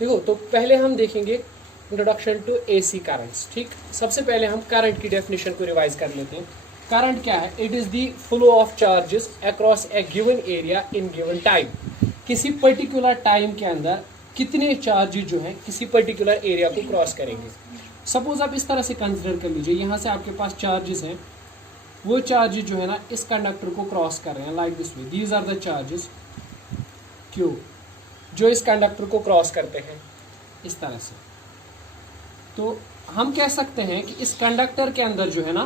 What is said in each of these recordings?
देखो, तो पहले हम देखेंगे इंट्रोडक्शन टू एसी करंट्स। ठीक, सबसे पहले हम करंट की डेफिनेशन को रिवाइज कर लेते हैं। करंट क्या है? It is the flow of charges across a given area in given time. किसी पर्टिकुलर टाइम के अंदर कितने चार्जेस जो हैं किसी पर्टिकुलर एरिया को क्रॉस करेंगे। सपोज आप इस तरह से कंसिडर कर लीजिए, यहाँ से आपके पास चार्जेस हैं, वो चार्जेस जो है ना इस कंडक्टर को क्रॉस कर रहे हैं like this way. These are the charges Q जो इस कंडक्टर को क्रॉस करते हैं इस तरह से। तो हम कह सकते हैं कि इस कंडक्टर के अंदर जो है ना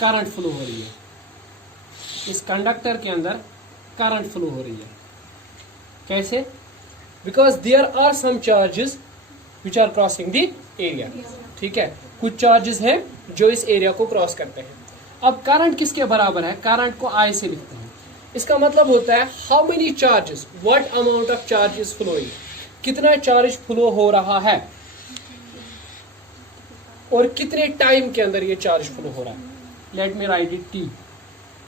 करंट फ्लो हो रही है, इस कंडक्टर के अंदर करंट फ्लो हो रही है। कैसे? Because there are some charges which are crossing the area. ठीक है, कुछ चार्जेस हैं जो इस एरिया को क्रॉस करते हैं। अब करंट किसके बराबर है? करंट को आई से लिखते हैं। इसका मतलब होता है how many charges, what amount of charge is flowing, कितना चार्ज फ्लो हो रहा है और कितने टाइम के अंदर ये चार्ज फ्लो हो रहा है। Let me write it T.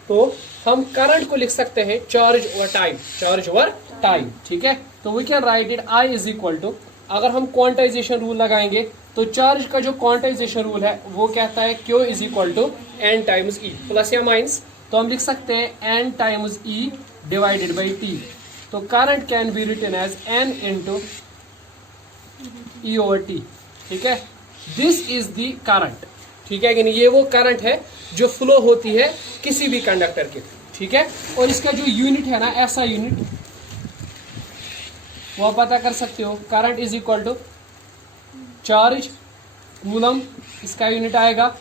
तो हम करंट को लिख सकते हैं charge over time, charge over time. ठीक है, तो we can write it I is equal to, अगर हम क्वांटाइजेशन रूल लगाएंगे तो चार्ज का जो क्वांटाइजेशन रूल है वो कहता है Q is equal to N times E, plus या माइनस। तो हम लिख सकते हैं N times E divided by T. तो current can be written as N into E over T. ठीक है, दिस इज द करंट। ठीक है कि नहीं? ये वो करंट है जो फ्लो होती है किसी भी कंडक्टर के। ठीक है, और इसका जो यूनिट है ना, ऐसा यूनिट वो पता कर सकते हो। Current is equal to charge coulomb, इसका यूनिट आएगा,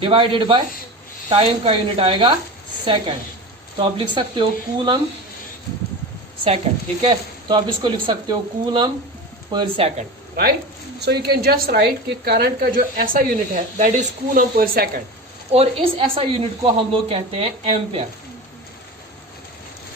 डिवाइडेड बाय टाइम का यूनिट आएगा सेकंड। तो आप लिख सकते हो कूलम सेकंड। ठीक है, तो आप इसको लिख सकते हो coulomb per second, right? So you can just right कि करंट का जो ऐसा यूनिट है that is coulomb per second, और इस ऐसा यूनिट को हम लोग कहते हैं एम्पियर।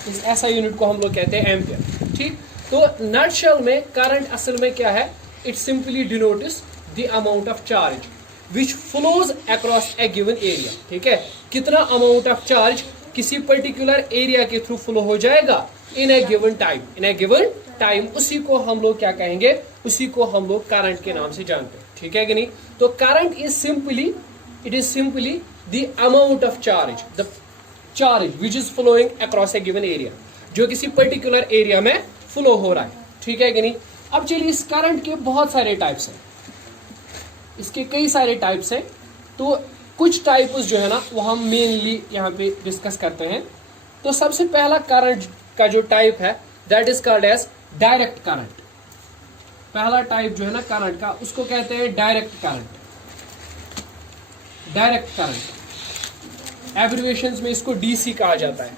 इस ऐसा यूनिट को हम लोग कहते हैं एम्पियर। ठीक, तो नटशेल में करंट असल में क्या है? It simply denotes the amount of charge which flows across a given area. ठीक है, कितना अमाउंट ऑफ चार्ज किसी पर्टिकुलर एरिया के थ्रू फ्लो हो जाएगा इन ए गिवन टाइम, इन ए गिवन टाइम, उसी को हम लोग क्या कहेंगे? उसी को हम लोग करंट के नाम से जानते हैं। ठीक है कि नहीं? तो current is simply, it is simply the amount of charge, the charge which is flowing across a given area, जो किसी पर्टिकुलर एरिया में फ्लो हो रहा है। ठीक है कि नहीं? अब चलिए, इस करंट के बहुत सारे टाइप्स हैं, इसके कई सारे टाइप्स हैं। तो कुछ टाइप्स जो है ना वो हम मेनली यहाँ पे डिस्कस करते हैं। तो सबसे पहला करंट का जो टाइप है that is called as direct current. पहला टाइप जो है ना करंट का, उसको कहते हैं direct current. Direct current abbreviations में इसको डीसी कहा जाता है,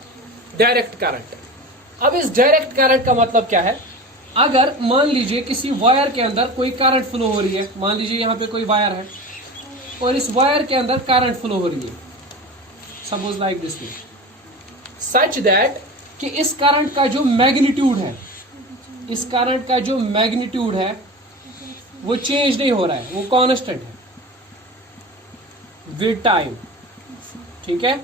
डायरेक्ट करंट। अब इस डायरेक्ट करंट का मतलब क्या है? अगर मान लीजिए किसी वायर के अंदर कोई करंट फ्लो हो रही है, मान लीजिए यहाँ पे कोई वायर है और इस वायर के अंदर करंट फ्लो हो रही है, suppose like this way, such that कि इस करंट का जो मैग्नीट्यूड है, इस करंट का जो मैग्नीट्यूड है वो चेंज नहीं हो रहा है, वो कांस्टेंट है विद टाइम। ठीक है,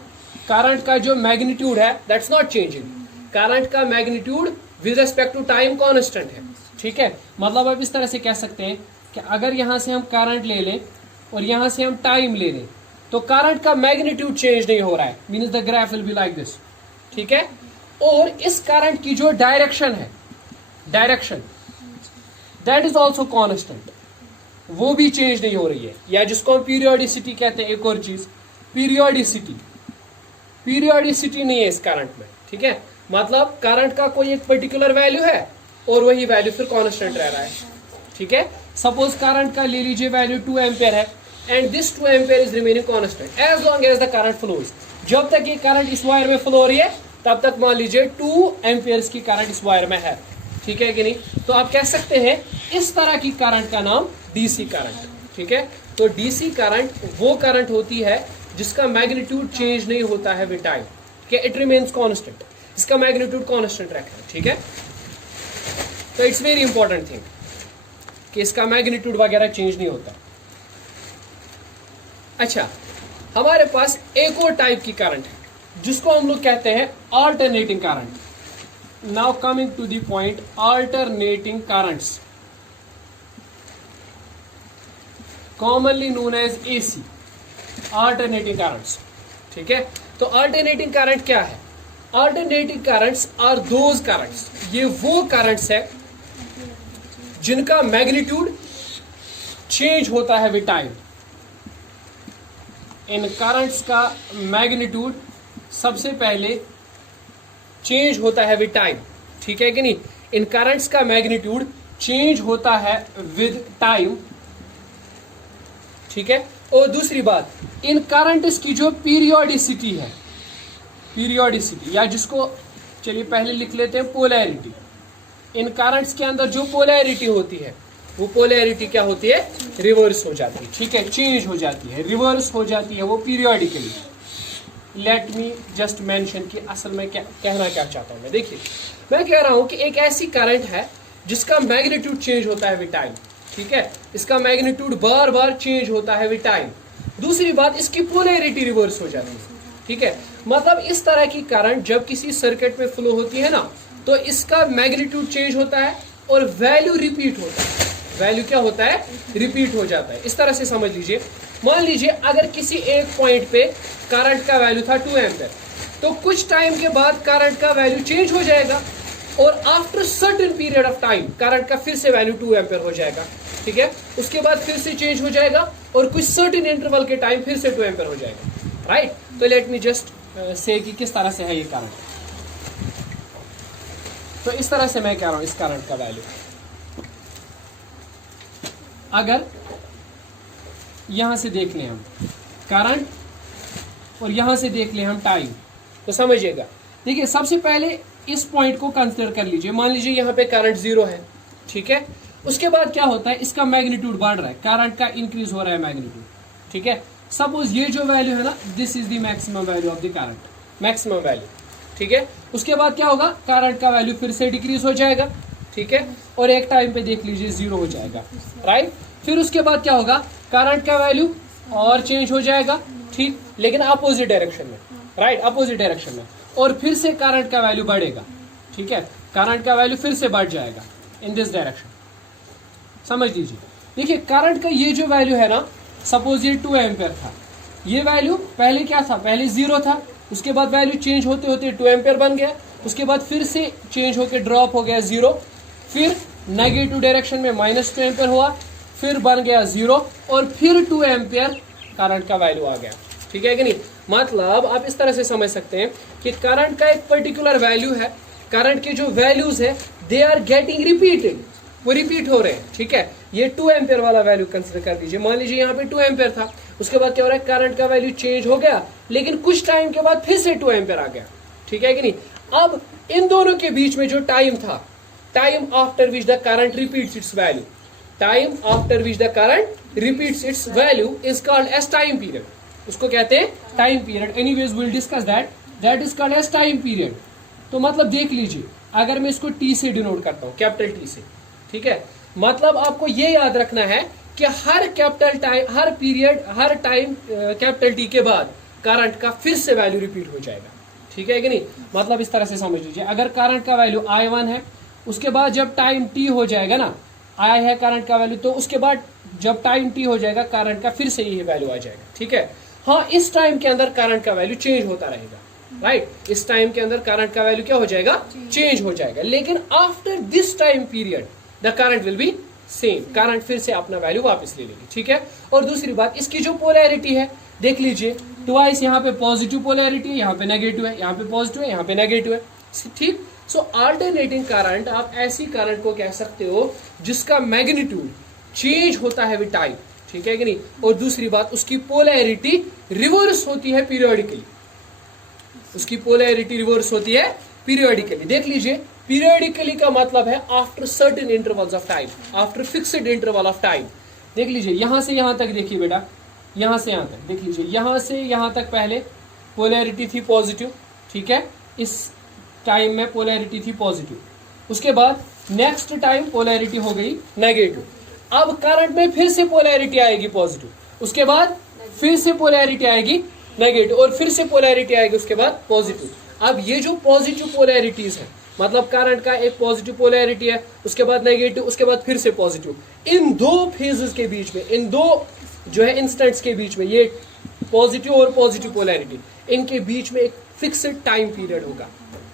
करंट का जो मैग्नीट्यूड है दैट्स नॉट चेंजिंग, करंट का magnitude with respect to time constant है। ठीक है, मतलब आप इस तरह से कह सकते हैं कि अगर यहां से हम करंट ले लें और यहां से हम टाइम ले लें तो करंट का मैग्नीट्यूड चेंज नहीं हो रहा है, means the graph will be like this. ठीक है, और इस करंट की जो डायरेक्शन है, direction that is also constant, वो भी चेंज नहीं हो रही है, या जिसको हम पीरियोडिसिटी कहते हैं। एक और चीज, पीरियोडिसिटी, पीरियोडिसिटी नहीं है इस करंट में। ठीक है, मतलब करंट का कोई एक पर्टिकुलर वैल्यू है और वही वैल्यू फिर कांस्टेंट रह रहा है। ठीक है, सपोज करंट का ले लीजिए वैल्यू 2 एम्पियर है and this 2 ampere is remaining constant as long as the current flows. जब तक ये करंट इस वायर में फ्लो हो रही है तब तक मान लीजिए 2 एम्पियर्स की करंट इस वायर में है। ठीक है कि नहीं? तो आप कह सकते हैं इस तरह की करंट का नाम डीसी करंट। ठीक है, तो डीसी करंट वो करंट होती है जिसका मैग्नीट्यूड चेंज नहीं होता है विद टाइम, कि इट रिमेन्स कांस्टेंट, इसका मैग्नीट्यूड कांस्टेंट रखा है। ठीक है, तो इट्स वेरी इंपॉर्टेंट थिंग कि इसका मैग्नीट्यूड वगैरह चेंज नहीं होता। अच्छा, हमारे पास एक और टाइप की करंट है जिसको हम लोग कहते हैं alternating current. Now coming to the point, alternating currents. Commonly known as AC, alternating currents. ठीक है, तो अल्टरनेटिंग करंट क्या है? Alternating currents are those currents, ये वो करंट्स है जिनका मैग्नीट्यूड चेंज होता है विद टाइम। इन करंट्स का मैग्नीट्यूड सबसे पहले चेंज होता है विद टाइम, ठीक है कि नहीं? इन करंट्स का मैग्नीट्यूड चेंज होता है विद टाइम, ठीक है। और दूसरी बात, इन करंट्स की जो पीरियोडिसिटी है, पीरियोडिसिटी या जिसको चलिए पहले लिख लेते हैं पोलैरिटी, इन करंट्स के अंदर जो पोलैरिटी होती है वो पोलैरिटी क्या होती है? रिवर्स हो जाती है, ठीक है, चेंज हो जाती है, रिवर्स हो जाती है वो periodically. Let me just mention कि असल में क्या कहना क्या चाहता हूं मैं। देखिए, मैं कह रहा हूं कि एक ऐसी करंट है जिसका मैग्नीट्यूड चेंज होता है विद टाइम, ठीक है, इसका मैग्नीट्यूड बार बार चेंज होता है विद टाइम। दूसरी बात, इसकी पोलैरिटी रिवर्स हो जाती है, ठीक है। मतलब इस तरह की करंट जब किसी सर्किट में फ्लो होती है ना, तो इसका मैग्नीट्यूड चेंज होता है और वैल्यू रिपीट होता है। वैल्यू क्या होता है? रिपीट हो जाता है। इस तरह से समझ लीजिए, मान लीजिए अगर किसी एक पॉइंट पे करंट का वैल्यू था 2 एम्पीयर, तो कुछ टाइम के बाद करंट का वैल्यू चेंज हो जाएगा और after certain period of time current का फिर से वैल्यू 2 एम्पीयर हो जाएगा, ठीक है। उसके बाद फिर से चेंज हो जाएगा और कुछ सर्टेन इंटरवल के टाइम फिर से 2 एम्पीयर हो जाएगा, राइट। तो लेट मी जस्ट से कि किस तरह से है ये करंट। तो इस तरह से मैं कह रहा हूं इस करंट का वैल्यू, अगर यहां से देख लें हम करंट और यहां से देख लें हम टाइम, तो समझिएगा। देखिए, सबसे पहले इस पॉइंट को कंसीडर कर लीजिए। मान लीजिए यहां पे करंट 0 है, ठीक है। उसके बाद क्या होता है? इसका मैग्नीट्यूड बढ़ रहा है, करंट का इंक्रीज हो रहा है मैग्नीट्यूड, ठीक है। सपोज ये जो वैल्यू है ना, this is the maximum value of the current, maximum value, ठीक है। उसके बाद क्या होगा? करंट का वैल्यू फिर से डिक्रीज हो जाएगा, ठीक है, और एक टाइम पे देख लीजिए 0 हो जाएगा, राइट। फिर उसके बाद क्या होगा? करंट का वैल्यू और चेंज हो जाएगा, ठीक, लेकिन अपोजिट डायरेक्शन में, राइट, अपोजिट डायरेक्शन में। और फिर से करंट का वैल्यू बढ़ेगा, ठीक है, करंट का वैल्यू फिर से बढ़ जाएगा इन दिस डायरेक्शन, समझ लीजिए। देखिए, करंट का ये जो वैल्यू है ना, सपोज ये 2 एम्पीयर था, ये वैल्यू पहले क्या था? पहले 0 था, उसके बाद वैल्यू चेंज होते होते 2 एम्पीयर बन गया, उसके बाद फिर से चेंज होकर ड्रॉप हो गया 0, फिर नेगेटिव डायरेक्शन में -2 एम्पीयर हुआ, फिर बन गया 0 और फिर 2 एम्पीयर करंट का वैल्यू आ गया, ठीक है कि नहीं। मतलब आप इस तरह से समझ सकते हैं कि करंट का एक पर्टिकुलर वैल्यू है, करंट के जो वैल्यूज है दे आर गेटिंग रिपीटेड, वो रिपीट हो रहे हैं, ठीक है। ये 2 एम्पीयर वाला वैल्यू कंसिडर कर लीजिए। मान लीजिए यहाँ पे 2 एम्पीयर था, उसके बाद क्या हो रहा है? करंट का वैल्यू चेंज हो गया, लेकिन कुछ टाइम के बाद फिर से 2 एम्पीयर आ गया, ठीक है कि नहीं। अब इन दोनों के बीच में जो टाइम था, time after which the current repeats its value, time after which the current repeats its value is called as time period. उसको कहते हैं time period. Anyways will discuss that is called as time period. तो मतलब देख लीजिए, अगर मैं इसको टी से डिनोट करता हूं, कैपिटल टी से, ठीक है, मतलब आपको ये याद रखना है कि हर कैपिटल टाइम, हर पीरियड, हर टाइम कैपिटल टी के बाद करंट का फिर से वैल्यू रिपीट हो जाएगा, ठीक है कि नहीं। मतलब इस तरह से समझ लीजिए, अगर करंट का वैल्यू I1 है, उसके बाद जब टाइम टी हो जाएगा ना, I है करंट का वैल्यू, तो उसके बाद जब टाइम टी हो जाएगा करंट का फिर से यही वैल्यू आ जाएगा, ठीक है। हाँ, इस टाइम के अंदर करंट का वैल्यू चेंज होता रहेगा, राइट। इस टाइम के अंदर करंट का वैल्यू क्या हो जाएगा? चेंज हो जाएगा, लेकिन after this time period the current will be same, current फिर से अपना वैल्यू वापस ले लेगी, ठीक है। और दूसरी बात, इसकी जो पोलैरिटी है देख लीजिए, ट्वाइस यहाँ पे पॉजिटिव पोलैरिटी है, यहाँ पे नेगेटिव है, यहाँ पे पॉजिटिव है, यहाँ पे नेगेटिव है, ठीक। सो अल्टरनेटिंग करंट, आप ऐसी करंट को कह सकते हो जिसका मैग्नीट्यूड चेंज होता है विद टाइम, ठीक है कि नहीं। और दूसरी बात, उसकी पोलैरिटी रिवर्स होती है पीरियोडिकली, उसकी पोलैरिटी रिवर्स होती है पीरियोडिकली। देख लीजिए, पीरियोडिकली का मतलब है after certain intervals of time, after fixed interval of time. देख लीजिए, यहां से यहां तक देखिए बेटा, यहां से यहां तक देख लीजिए, यहां से यहां तक पहले पोलैरिटी थी पॉजिटिव, ठीक है, इस टाइम में पोलैरिटी थी पॉजिटिव, उसके बाद नेक्स्ट टाइम पोलैरिटी हो गई नेगेटिव। अब करंट में फिर से पोलैरिटी आएगी पॉजिटिव, उसके बाद फिर से पोलैरिटी आएगी नेगेटिव, और फिर से पोलैरिटी आएगी उसके बाद पॉजिटिव। अब ये जो पॉजिटिव पोलैरिटीज है, मतलब करंट का एक पॉजिटिव पोलैरिटी है, उसके बाद नेगेटिव, उसके बाद फिर से पॉजिटिव, इन दो फेजेस के बीच में, इन दो जो है इंस्टेंट्स के बीच में, ये पॉजिटिव और पॉजिटिव पोलैरिटी, इनके बीच में एक फिक्स्ड टाइम पीरियड होगा,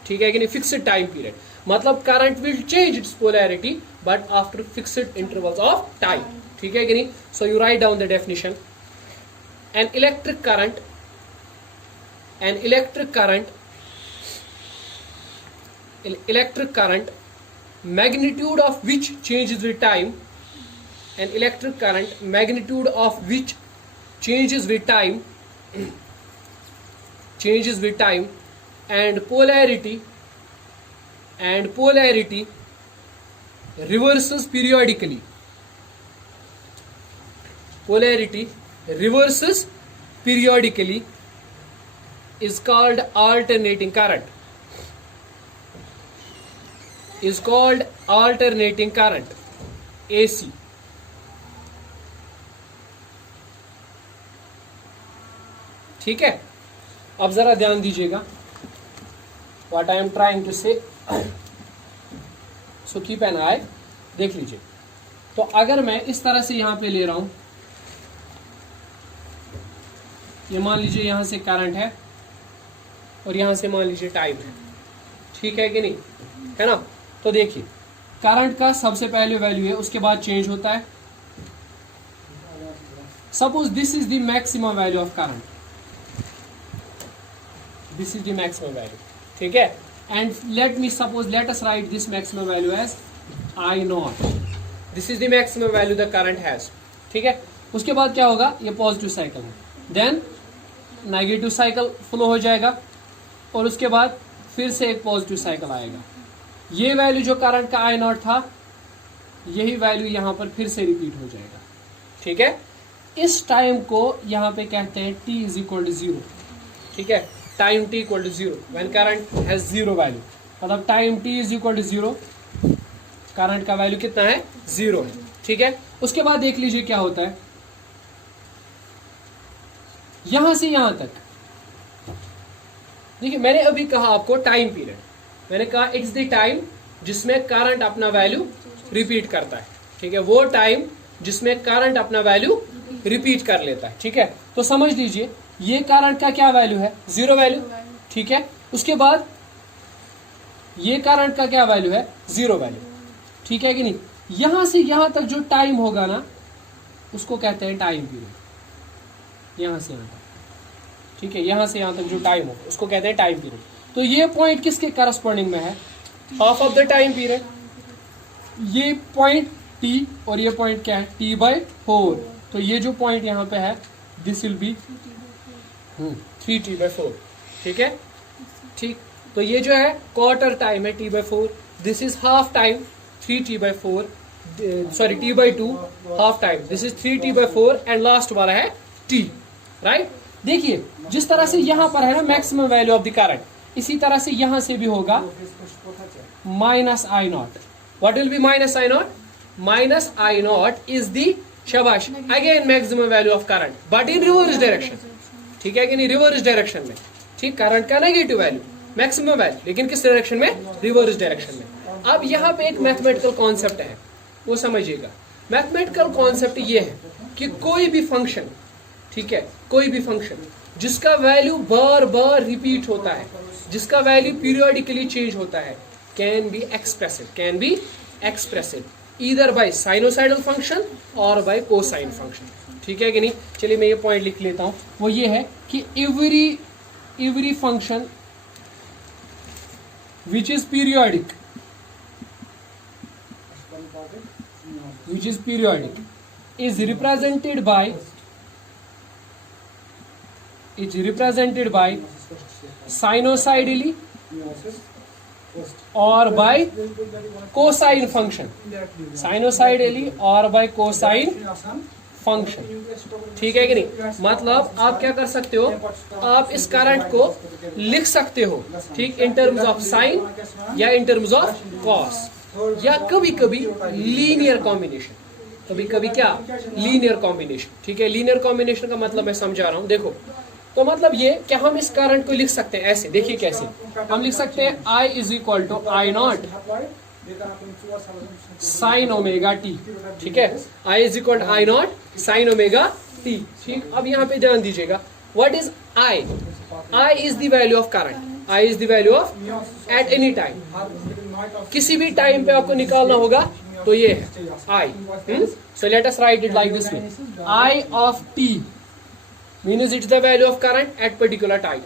ठीक है कि नहीं, फिक्स्ड टाइम पीरियड, मतलब current will change it's polarity but after fixed intervals of time, ठीक है कि नहीं. So you write down the definition. An electric current magnitude of which changes with time, an electric current magnitude of which changes with time and polarity reverses periodically. Polarity reverses periodically is called alternating current. Is called alternating current, AC. ठीक है, अब जरा ध्यान दीजिएगा what I am trying to say. So keep an eye, देख लीजिए. तो अगर मैं इस तरह से यहां पे ले रहा हूं, ये मान लीजिए यहां से करंट है और यहां से मान लीजिए टाइम है, ठीक है कि नहीं, है ना. तो देखिए करंट का सबसे पहले वैल्यू है, उसके बाद चेंज होता है. Suppose this is the maximum value of current, this is the maximum value, ठीक है. And let us write this maximum value as I0. This is the maximum value the current has, ठीक है. उसके बाद क्या होगा, ये पॉजिटिव साइकिल है, देन नेगेटिव साइकिल फ्लो हो जाएगा और उसके बाद फिर से एक पॉजिटिव साइकिल आएगा. ये वैल्यू जो करंट का I0 था, यही वैल्यू यहां पर फिर से रिपीट हो जाएगा, ठीक है. इस टाइम को यहां पे कहते हैं t इज इक्वल टू 0, ठीक है. Time t equal to 0 when current has 0 value, मतलब time t is equal to 0, current का वैल्यू कितना है, 0 है, ठीक है. उसके बाद देख लीजिए क्या होता है, यहां से यहां तक. देखिए मैंने अभी कहा आपको टाइम पीरियड, मैंने कहा इट्स द टाइम जिसमें करंट अपना वैल्यू रिपीट करता है, ठीक है. वो टाइम जिसमें करंट अपना वैल्यू रिपीट कर लेता है, ठीक है. तो समझ लीजिए ये करंट का क्या वैल्यू है, 0 वैल्यू, ठीक है. उसके बाद ये करंट का क्या वैल्यू है, 0 वैल्यू, ठीक है कि नहीं. यहां से यहां तक जो टाइम होगा ना, उसको कहते हैं टाइम पीरियड. यहां से यहां तक, ठीक है, यहां से यहां तक जो टाइम होगा उसको कहते हैं टाइम पीरियड. तो ये पॉइंट किसके करस्पॉन्डिंग में है, half of the time period. ये पॉइंट t और ये पॉइंट क्या है, t/4. तो ये जो पॉइंट यहाँ पे है, दिस विल बी 3t/4, ठीक है, ठीक. तो ये जो है क्वार्टर टाइम है t/4, this is half time 3t/4, sorry t/2 half time, this is 3t/4 and last वाला है t, राइट. देखिए जिस तरह से यहाँ पर है ना maximum value of the current, इसी तरह से यहां से भी होगा -I0. What will be -I0? -I0 is the शाबाश again maximum value of current but in reverse direction, ठीक है कि नहीं, रिवर्स डायरेक्शन में, ठीक. करंट का नेगेटिव वैल्यू मैक्सिमम वैल्यू, लेकिन किस डायरेक्शन में, रिवर्स डायरेक्शन में. अब यहाँ पे एक मैथमेटिकल कॉन्सेप्ट है, वो समझिएगा. मैथमेटिकल कॉन्सेप्ट ये है कि कोई भी फंक्शन, ठीक है, कोई भी फंक्शन जिसका वैल्यू बार बार रिपीट होता है, जिसका वैल्यू पीरियोडिकली चेंज होता है, can be expressive either by sinusoidal function और बाय कोसाइन फंक्शन, ठीक है कि नहीं. चलिए मैं ये पॉइंट लिख लेता हूं, वो ये है कि every function which is periodic is represented by sinusoidally or by cosine function, sinusoidally or by cosine function, ठीक है कि नहीं. मतलब आप क्या कर सकते हो, आप इस करंट को लिख सकते हो, ठीक, इन टर्म्स ऑफ साइन या इन टर्म्स ऑफ कॉस, या कभी कभी लीनियर कॉम्बिनेशन, कभी कभी क्या, लीनियर कॉम्बिनेशन, ठीक है. लीनियर कॉम्बिनेशन का मतलब मैं समझा रहा हूं. देखो तो मतलब ये कि हम इस करंट को लिख सकते हैं ऐसे, देखिए कैसे हम लिख सकते हैं, I is equal to I0 sin omega t, ठीक है. I is equal to I0 sin omega T. ठीक, अब यहाँ पे ध्यान दीजिएगा, what is I? I is the value of current. I is the value of at any time, किसी भी टाइम पे आपको निकालना होगा तो ये है I. So let us write it like this way, I of T means it's the value of current at particular time.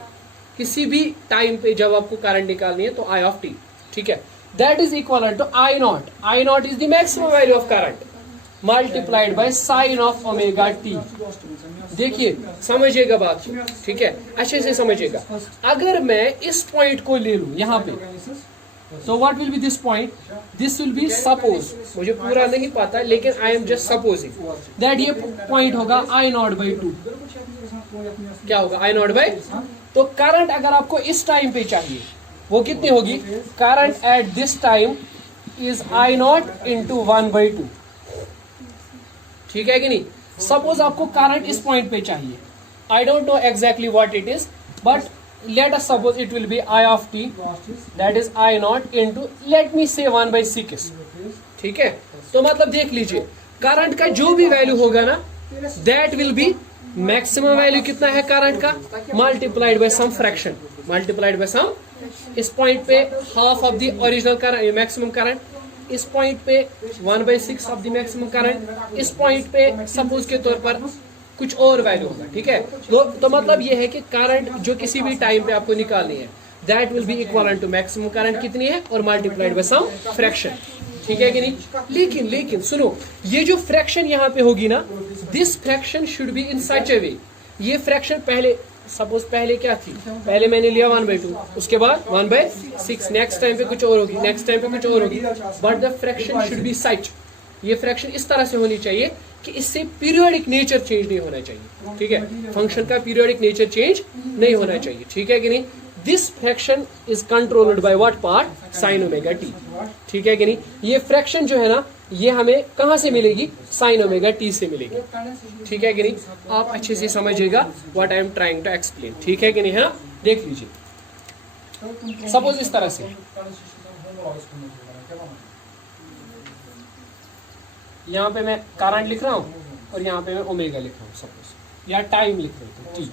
किसी भी टाइम पे जब आपको करंट निकालनी है तो आई ऑफ टी, ठीक है, that is equal to I not. I not is the maximum value of current multiplied by sine of omega T. देखिए समझिएगा बात को, ठीक है, अच्छे से समझिएगा। अगर मैं इस पॉइंट को ले लूं यहाँ पे, so what will be this point? This will be suppose, मुझे पूरा नहीं पता लेकिन I am just supposing that ये पॉइंट होगा I नॉट बाई 2। क्या होगा? I not by. तो करंट अगर आपको इस टाइम पे चाहिए वो कितनी होगी? Current at this time is I not into 1/2। ठीक है कि नहीं? सपोज आपको करंट इस पॉइंट पे चाहिए, I don't know exactly what it is, but let us suppose it will be I of t, that is I naught into, let me say 1/6। ठीक है, तो मतलब देख लीजिए करंट का जो भी वैल्यू होगा ना, that will be maximum value कितना है करंट का, multiplied by some fraction, multiplied by some. इस पॉइंट पे half of the original current, maximum current, इस पॉइंट पे 1/6 ऑफ द मैक्सिमम करंट, इस पॉइंट पे सपोज के तौर पर कुछ और वैल्यू होगा। ठीक है, तो मतलब ये है कि करंट जो किसी भी टाइम पे आपको निकालनी है, that will be equal to maximum current कितनी है और मल्टीप्लाइड बाय सम फ्रैक्शन। ठीक है कि नहीं? लेकिन सुनो, ये जो फ्रैक्शन यहाँ पे होगी ना, this fraction should be in such a way, ये फ्रैक्शन पहले सपोज पहले क्या थी, पहले मैंने लिया 1/2, उसके बाद 1/6, नेक्स्ट टाइम पे कुछ और होगी, नेक्स्ट टाइम पे कुछ और होगी, but the fraction should be such, ये फ्रैक्शन इस तरह से होनी चाहिए कि इससे पीरियोडिक नेचर चेंज नहीं होना चाहिए। ठीक है, फंक्शन का पीरियोडिक नेचर चेंज नहीं होना चाहिए। ठीक है कि नहीं? This fraction is controlled by what part? Sign omega T. ठीक है कि नहीं? ये फ्रैक्शन जो है ना, ये हमें कहां से मिलेगी? साइन ओमेगा टी से मिलेगी। ठीक है कि नहीं? आप अच्छे से समझिएगा what I am trying to explain. ठीक है कि नहीं? हाँ, देख लीजिए, सपोज इस तरह से यहाँ पे मैं करंट लिख रहा हूँ और यहाँ पे मैं ओमेगा लिख रहा हूँ सपोज, या टाइम लिख रहा हूँ टी।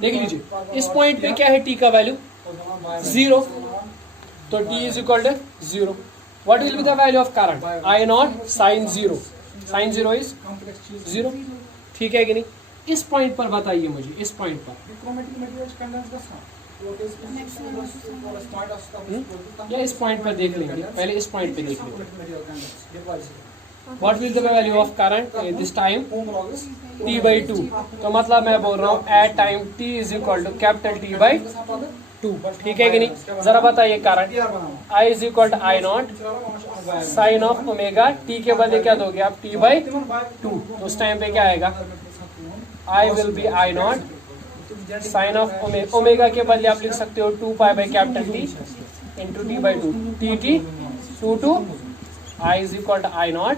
देख लीजिए इस पॉइंट पे क्या है टी का वैल्यू? 0, तो T is equal to 0। What will be the value of current? I not sine 0, sine 0 is 0। ठीक है कि नहीं? इस पॉइंट पर बताइए मुझे, इस पॉइंट पर या इस पॉइंट पर देख लेंगे, पहले इस पॉइंट पे देख लेंगे। What will be the value of current at this time? T/2। तो मतलब मैं बोल रहा हूँ at time t is equal to capital T/2। ठीक है कि नहीं? जरा बताइए current I is equal to I not sine of omega, t के बदले क्या दोगे आप? T/2। तो उस टाइम पे क्या आएगा? I will be I not sine of omega के बदले आप लिख सकते हो 2π/T into T/2, tt 2 I is equal to I not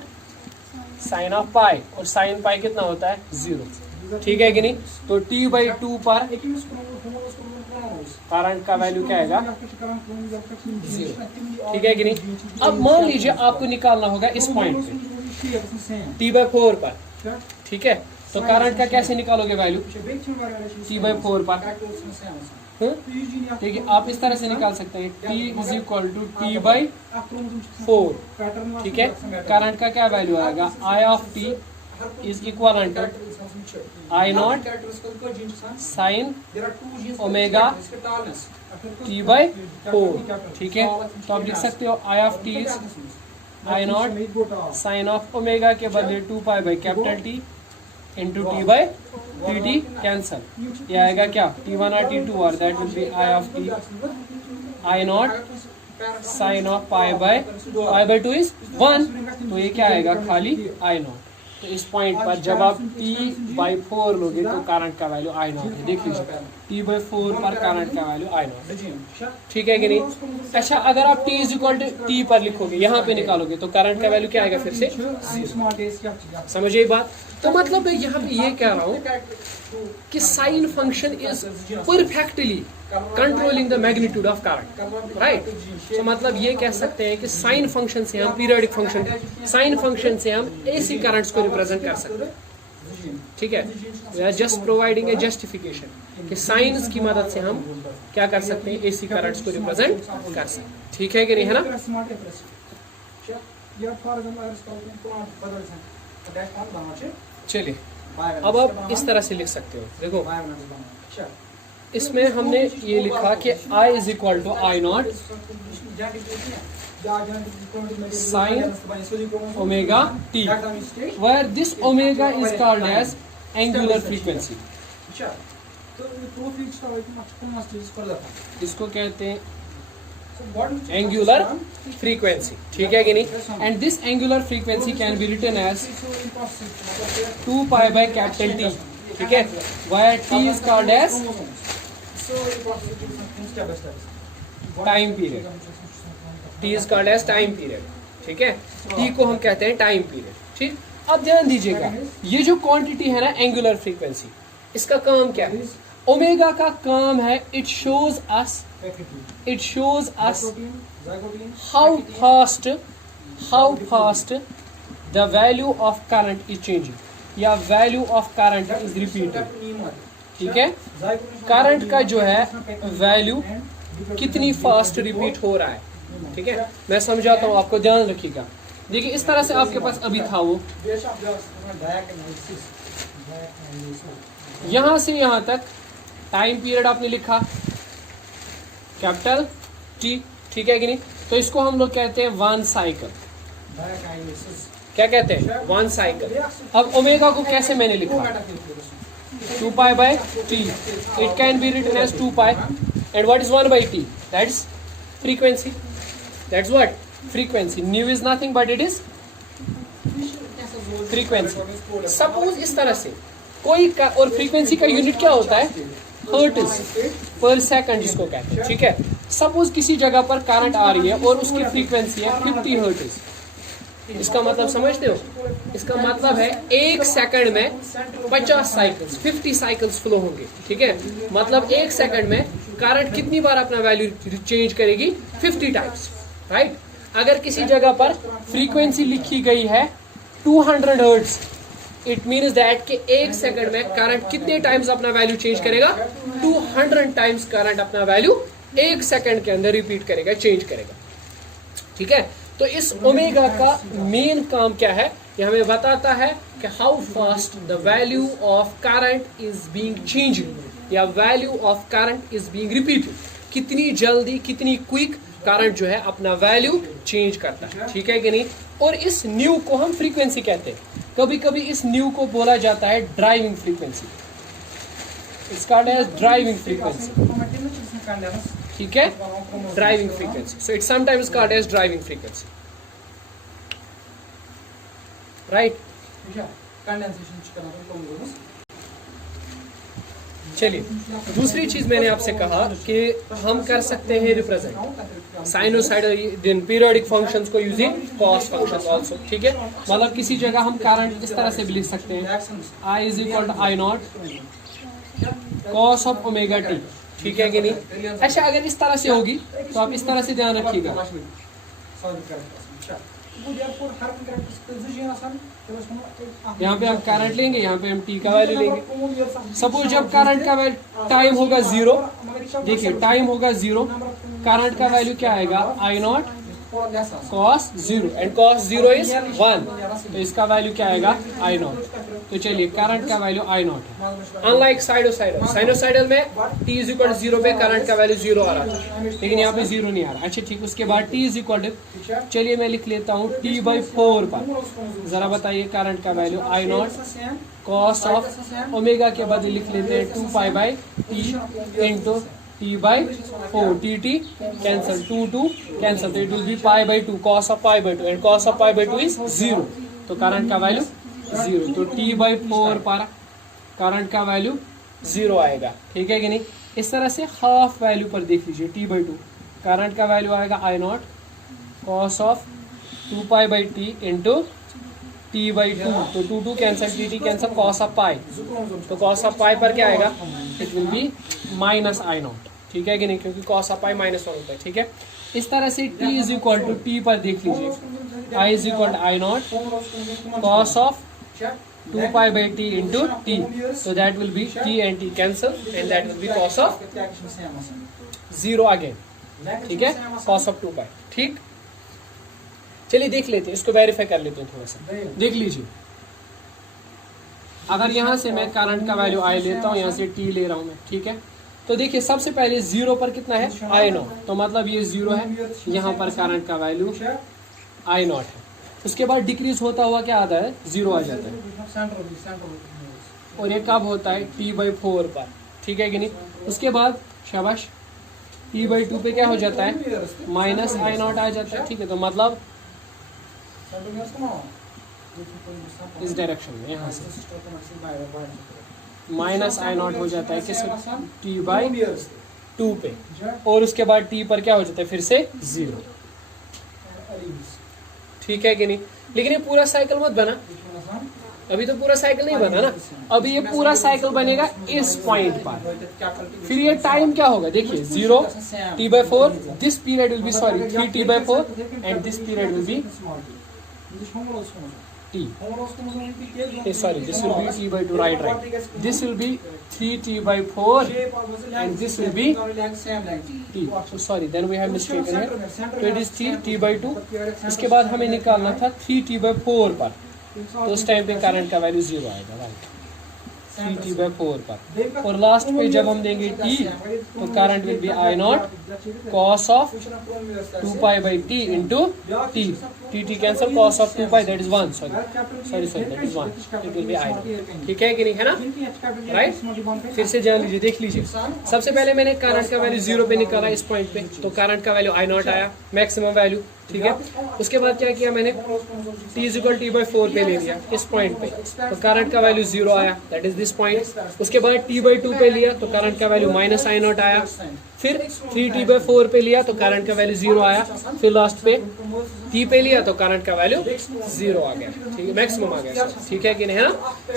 sine of pi, और साइन पाई कितना होता है? 0। ठीक है कि नहीं? तो T/2 पर करंट का वैल्यू क्या आएगा? 0। ठीक है कि नहीं? अब मान लीजिए आपको निकालना होगा इस पॉइंट पे T/4 पर। ठीक है, तो करंट का कैसे निकालोगे वैल्यू? T/4 पर देखिए आप इस तरह से निकाल सकते हैं, T is equal to T/4। ठीक है, करंट का क्या वैल्यू आएगा? I of T is equal to I not sine omega T/4। ठीक है, तो आप लिख सकते हो I of T is I not sine of omega के बदले 2π/T इंटू T/dt कैंसल, ये आएगा क्या? T1 और T2, और that will be I of T I not sine of π/2 is 1, तो ये क्या आएगा? खाली I नॉट। तो इस पॉइंट पर जब आप T/4 लोगे तो करंट का वैल्यू I नॉट है। देख लीजिए T/4 पर करंट का वैल्यू I नॉट। ठीक है कि नहीं? अच्छा, अगर आप T is equal to T पर लिखोगे, यहाँ पे निकालोगे, तो करंट का वैल्यू क्या आएगा? फिर से 0। समझिए बात? तो मतलब मैं यहाँ पे ये कह रहा हूँ कि sine function is perfectly controlling the magnitude of current, right? तो मतलब ये कह सकते हैं कि साइन फंक्शन से हम पीरियोडिक फंक्शन, साइन फंक्शन से हम एसी करंट्स को रिप्रेजेंट कर सकते हैं। ठीक है, we are just providing a justification कि साइंस की मदद से हम क्या कर सकते हैं, एसी करंट्स को रिप्रेजेंट कर सकते हैं। ठीक है कि नहीं, है ना? चलिए अब आप इस तरह से लिख सकते हो, देखो इसमें हमने ये लिखा कि I is equal to I not sine omega T, where this omega is called as angular frequency. इसको कहते हैं एंगुलर फ्रीक्वेंसी, ठीक है कि नहीं? And this angular frequency can be written as 2 pi by capital T, ठीक है, where T is called as time period. T is called as time period, ठीक है, टी को हम कहते हैं टाइम पीरियड। ठीक, अब ध्यान दीजिएगा, ये जो क्वांटिटी है ना एंगुलर फ्रीक्वेंसी, इसका काम क्या है? ओमेगा का काम है it shows us how fast the value of current is changing या value of current is repeated, ठीक है? करंट का जो है वैल्यू कितनी फास्ट रिपीट हो रहा है, ठीक है? मैं समझाता हूँ आपको, ध्यान रखिएगा। देखिए इस तरह से आपके पास अभी था वो, यहां से यहां तक टाइम पीरियड आपने लिखा कैपिटल टी, ठीक है कि नहीं? तो इसको हम लोग कहते हैं वन साइकिल। क्या कहते हैं? One cycle. अब ओमेगा को कैसे मैंने लिखा? 2 pi by T, it can be written as 2 pi, and what is 1 by T? That's frequency, that's what frequency. Nu is nothing but it is frequency. Suppose इस तरह से कोई का, और फ्रीक्वेंसी का यूनिट क्या होता है? हर्ट्ज पर सेकंड जिसको कहते हैं, ठीक है? सपोज किसी जगह पर करंट आ रही है और उसकी फ्रीक्वेंसी है 50 हर्ट्ज। इसका मतलब समझते हो? इसका मतलब है एक सेकंड में 50 साइकिल्स, 50 साइकिल्स फ्लो होंगे, ठीक है? मतलब एक सेकंड में करंट कितनी बार अपना वैल्यू चेंज करेगी? 50 टाइम्स, राइट? अगर किसी जगह पर फ्रीक्वेंसी लिखी गई है 200 हर्ट्ज, इट मीन्स दैट कि एक सेकंड में करंट कितने टाइम्स अपना वैल्यू चेंज करेगा? 200 टाइम्स करंट अपना वैल्यू एक सेकंड के अंदर रिपीट करेगा, चेंज करेगा, ठीक है? तो इस ओमेगा का मेन काम क्या है? ये हमें बताता है कि how fast the value of current is being changing या value of current is being repeated. कितनी जल्दी, कितनी क्विक करंट जो है अपना वैल्यू चेंज करता है, ठीक है कि नहीं? और इस न्यू को हम फ्रीक्वेंसी कहते हैं। कभी कभी इस न्यू को बोला जाता है driving frequency, it's called as driving frequency, ठीक है? Driving frequency, so it's sometimes called as driving frequency, right? चलिए दूसरी चीज मैंने आपसे कहा कि हम कर सकते हैं रिप्रेजेंट साइनोसाइडल पीरियोडिक फंक्शंस को यूजिंग कॉस फंक्शंस आल्सो, ठीक है? मतलब किसी जगह हम करंट इस तरह से भी लिख सकते हैं I is equal to I not cos of omega T, ठीक है कि नहीं? अच्छा, अगर इस तरह से होगी तो आप इस तरह से ध्यान रखिएगा, यहाँ पे हम करंट लेंगे, यहाँ पे हम टी का वैल्यू लेंगे। सपोज जब करंट का वैल्यू टाइम होगा 0, देखिए टाइम होगा 0, करंट का वैल्यू क्या आएगा? I not cos 0 and cos 0 is 1, तो इसका वैल्यू क्या आएगा? I naught. तो चलिए करंट का वैल्यू आई नॉट है। अनलाइक साइनोसाइडल, साइनोसाइडल में t इज इक्वल टू 0 पे करंट का वैल्यू 0 आ रहा था, लेकिन यहाँ पे 0 नहीं आ रहा। अच्छा ठीक, उसके बाद t इज इक्वल टू, चलिए मैं लिख लेता हूँ t/4 पर। जरा बताइए करंट का value I not cos of omega के बदले लिख लेते हैं 2 pi by t into t/4, tt cancel, 2 cancel, तो it will be π/2 cos of π/2 and cos of π/2 is 0, तो करंट का वैल्यू 0, तो t/4 पर करंट का वैल्यू 0 आएगा, ठीक है कि नहीं? इस तरह से हाफ वैल्यू पर देख लीजिए t/2, करंट का वैल्यू आएगा I not cos of 2π/t into t/2, तो 2 cancel, tt cancel, cos of pi, तो cos ऑफ पाई पर क्या आएगा? It will be minus I naught, ठीक है कि नहीं? क्योंकि cos ऑफ पाई -1 होता है, ठीक है? इस तरह से t is equal to t पर देख लीजिए, i is equal to I not cos of 2 pi by t into t. So that will be t and t cancel and that will be cos of 0 again. ठीक है, cos of 2 pi. ठीक, चलिए देख लेते हैं, इसको verify कर लेते हैं थोड़ा सा. देख लीजिए, अगर यहाँ से मैं करंट का वैल्यू आई लेता हूँ, यहाँ से t ले रहा हूँ मैं, ठीक है. तो देखिए सबसे पहले 0 पर कितना है, I0, तो मतलब ये 0 है, यहाँ पर करंट का वैल्यू I0 है. उसके बाद डिक्रीज होता हुआ क्या आता है, 0 आ जाता है. और ये कब होता है, t/4 पर, ठीक है कि नहीं. उसके बाद शाबाश t/2 पे क्या हो जाता है, -I0 आ जाता है. ठीक है, तो मतलब इस डायरेक्शन में यहाँ से -I0 हो जाता है किस, t/2 पे. और उसके बाद t पर क्या हो जाता है, फिर से 0. ठीक है कि नहीं. लेकिन ये पूरा साइकिल मत बना, अभी तो पूरा साइकिल नहीं बना ना. अभी ये पूरा साइकिल बनेगा इस पॉइंट पर. फिर ये टाइम क्या होगा, देखिए 0 t/4, this period will be, sorry 3 t/4 and this period will be t. Sorry, this will be t/2, right. This will be 3t/4 and this will be t. So sorry, then we have mistaken here. So it is t/2. इसके बाद हमें निकालना था 3t/4 पर, तो उस time पे current का वैल्यू 0 आएगा, राइट. 3t/4 पर. और लास्ट पे जब हम देंगे t, तो current will be I0 cos of 2 pi by t into t. t cancel, cos of 2 pi, that is 1. sorry that is 1. it will be I0. ठीक है कि नहीं, है ना, राइट. फिर से जान लीजिए, देख लीजिए. सबसे पहले मैंने करंट का वैल्यू 0 पे निकाला इस पॉइंट पे, तो करंट का वैल्यू I0 आया, मैक्सिमम वैल्यू. ठीक है, उसके बाद क्या किया मैंने, t = t/4 पे ले लिया इस पॉइंट पे, तो करंट का वैल्यू 0 आया, दैट इज दिस पॉइंट. उसके बाद t/2 पे लिया तो करंट का वैल्यू -I0 आया. फिर 3t/4 पे लिया तो करंट का वैल्यू 0 आया. फिर लास्ट पे t पे लिया तो करंट का वैल्यू 0 आ गया. ठीक है, मैक्सिमम आ गया. ठीक है कि नहीं, है ना.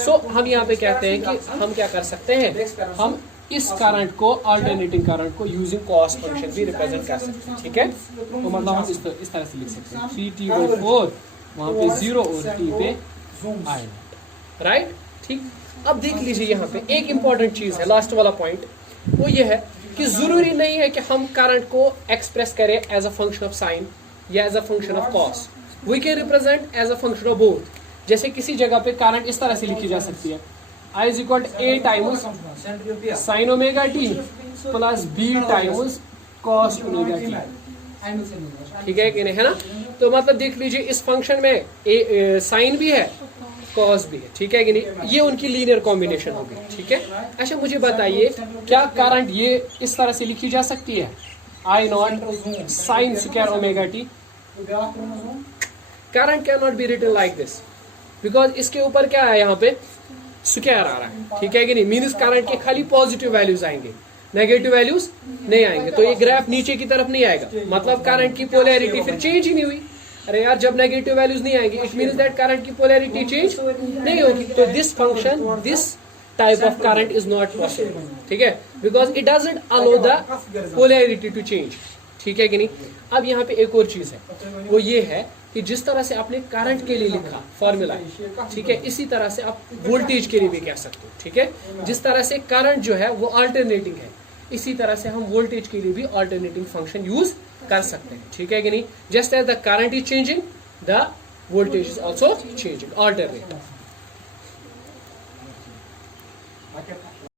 सो हम यहाँ पे कहते हैं कि हम क्या कर सकते हैं, हम इस करंट को, अल्टरनेटिंग करंट को यूजिंग कॉस फंक्शन भी रिप्रेजेंट कर सकते हैं. ठीक है, तो मतलब हम इस तरह से लिख सकते हैं 3t/4, वहाँ पे 0 और t पे I0, राइट. ठीक, अब देख लीजिए यहाँ पे एक इंपॉर्टेंट चीज है, लास्ट वाला पॉइंट, वो ये है कि जरूरी नहीं है कि हम करंट को एक्सप्रेस करें as a function of sine या as a function of cos. We can represent as a function of both. जैसे किसी जगह पे करंट इस तरह से लिखी जा सकती है, I = a times sin omega t plus b times cos omega t. ठीक है कि नहीं, है ना. तो मतलब देख लीजिए इस फंक्शन में साइन भी है, कॉस भी है. ठीक है कि नहीं, ये उनकी लीनियर कॉम्बिनेशन होगी. ठीक है. अच्छा मुझे बताइए, क्या करंट ये इस तरह से लिखी जा सकती है, I0 sin square omega t? Current can not be written like this, because इसके ऊपर क्या है, यहाँ पे स्क्वायर आ रहा है. ठीक है कि नहीं, मीन्स करंट के खाली पॉजिटिव वैल्यूज आएंगे, नेगेटिव वैल्यूज नहीं आएंगे. तो ये ग्राफ नीचे की तरफ नहीं आएगा, मतलब करंट की पोलैरिटी फिर चेंज ही नहीं हुई. अरे यार, जब नेगेटिव वैल्यूज नहीं आएंगे, इट मीन्स दैट करंट की पोलैरिटी चेंज नहीं होगी. तो this function, this type of current is not possible. ठीक है, because it doesn't allow the polarity to change. ठीक है कि नहीं. अब यहाँ पे एक और चीज है, वो ये है कि जिस तरह से आपने करंट के लिए लिखा फॉर्मूला, ठीक है, इसी तरह से आप वोल्टेज के लिए भी कह सकते हो. ठीक है, जिस तरह से करंट जो है वो अल्टरनेटिंग है, इसी तरह से हम वोल्टेज के लिए भी अल्टरनेटिंग फंक्शन यूज कर सकते हैं. ठीक है कि नहीं. Just as the current is changing, the voltage is also changing, alternating.